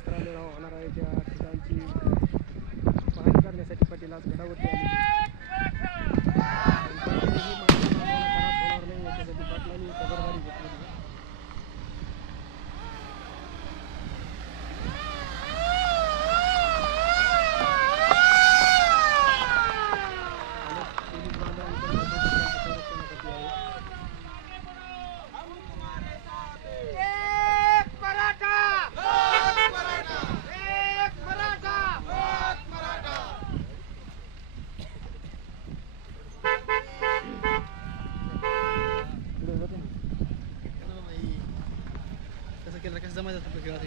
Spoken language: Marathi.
वस्त्रालय होणार आहे त्या ठिकाणची पाहणी करण्यासाठी पाटील आज गडावरती आले. कोणतीही माहिती त्रास होणार नाही याच्यासाठी पाटलांनी खबरदारी घेतलेली आहे. कसं केलं कसं जमायचं आपलं खेळात